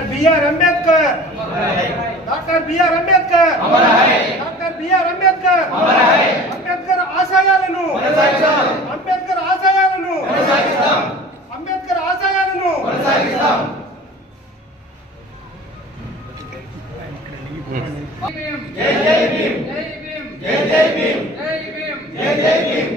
రెండు మునుగులు కొట్టించాను doctor BR Ambedkar doctor BR Ambedkar doctor BR Ambedkar Ambedkar ఆశయాలను అంబేద్కర్ ఆశయాలను అంబేద్కర్ ఆశయాలను జై జై భీమ్ జై భీమ్ జై జై భీమ్ జై భీమ్ జై జై భీమ్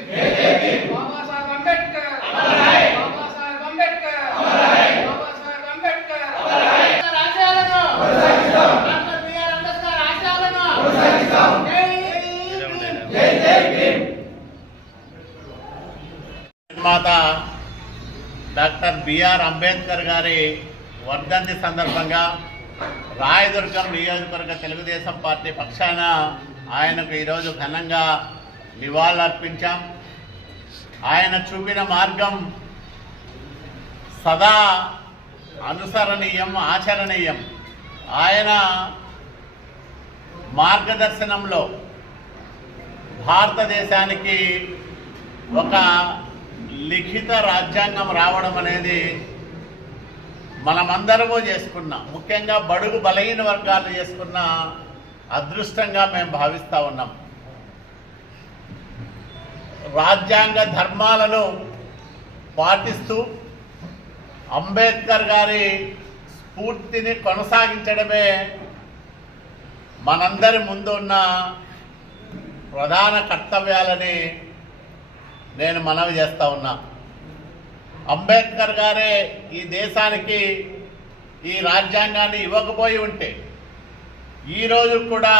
డాక్టర్ బిఆర్ అంబేద్కర్ గారి వర్ధంతి సందర్భంగా రాయదుర్గం నియోజకవర్గ తెలుగుదేశం పార్టీ పక్షాన ఆయనకు ఈరోజు ఘనంగా నివాళులర్పించాం. ఆయన చూపిన మార్గం సదా అనుసరణీయం ఆచరణీయం. ఆయన మార్గదర్శనంలో భారతదేశానికి ఒక లిఖిత రాజ్యాంగం రావడం అనేది మనమందరము చేసుకున్న ముఖ్యంగా బడుగు బలహీన వర్గాలు చేసుకున్న అదృష్టంగా మేము భావిస్తూ ఉన్నాం. రాజ్యాంగ ధర్మాలను పాటిస్తూ అంబేద్కర్ గారి స్ఫూర్తిని కొనసాగించడమే మనందరి ముందు ఉన్న ప్రధాన కర్తవ్యాలని నేను మనవి చేస్తా ఉన్నా. అంబేద్కర్ గారే ఈ దేశానికి ఈ రాజ్యాంగాన్ని ఇవ్వకపోయి ఉంటే ఈరోజు కూడా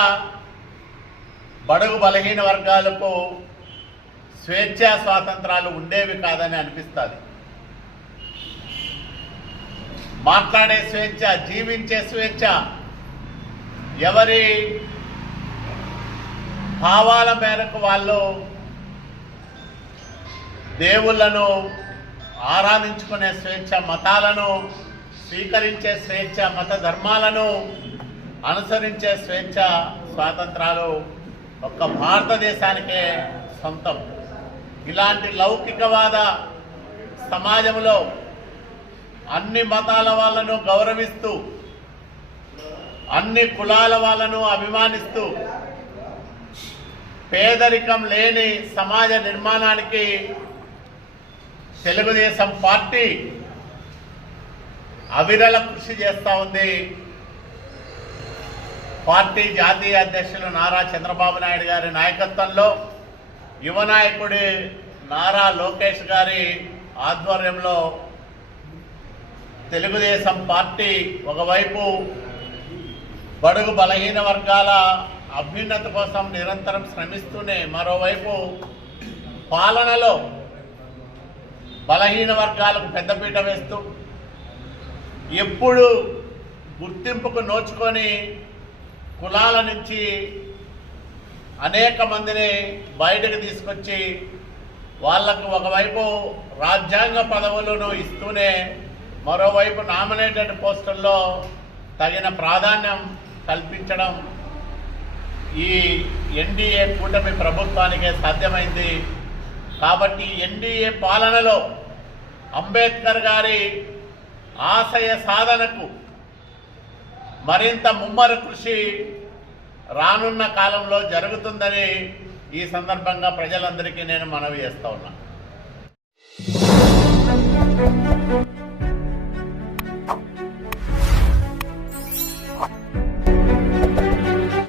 బడుగు బలహీన వర్గాలకు స్వేచ్ఛా స్వాతంత్రాలు ఉండేవి కాదని అనిపిస్తుంది. మాట్లాడే స్వేచ్ఛ జీవించే స్వేచ్ఛ ఎవరి భావాల మేరకు వాళ్ళు దేవుళ్ళను ఆరాధించుకునే స్వేచ్ఛ మతాలను స్వీకరించే స్వేచ్ఛ మత ధర్మాలను అనుసరించే స్వేచ్ఛ స్వాతంత్రాలు ఒక్క భారతదేశానికే సొంతం. ఇలాంటి లౌకికవాద సమాజంలో అన్ని మతాల వాళ్ళను గౌరవిస్తూ అన్ని కులాల వాళ్ళను అభిమానిస్తూ పేదరికం లేని సమాజ నిర్మాణానికి తెలుగుదేశం పార్టీ అవిరళ కృషి చేస్తూ ఉంది. పార్టీ జాతీయ అధ్యక్షులు నారా చంద్రబాబు నాయుడు గారి నాయకత్వంలో యువ నాయకుడి నారా లోకేష్ గారి ఆధ్వర్యంలో తెలుగుదేశం పార్టీ ఒకవైపు బడుగు బలహీన వర్గాల అభ్యున్నత కోసం నిరంతరం శ్రమిస్తూనే మరోవైపు పాలనలో బలహీన వర్గాలకు పెద్దపీట వేస్తూ ఎప్పుడు గుర్తింపుకు నోచుకొని కులాల నుంచి అనేక మందిని బయటకు తీసుకొచ్చి వాళ్ళకు ఒకవైపు రాజ్యాంగ పదవులను ఇస్తూనే మరోవైపు నామినేటెడ్ పోస్టుల్లో తగిన ప్రాధాన్యం కల్పించడం ఈ ఎన్డీఏ కూటమి ప్రభుత్వానికే సాధ్యమైంది. కాబట్టి ఎన్డీఏ పాలనలో అంబేద్కర్ గారి ఆశయ సాధనకు మరింత ముమ్మర కృషి రానున్న కాలంలో జరుగుతుందని ఈ సందర్భంగా ప్రజలందరికీ నేను మనవి చేస్తా ఉన్నా.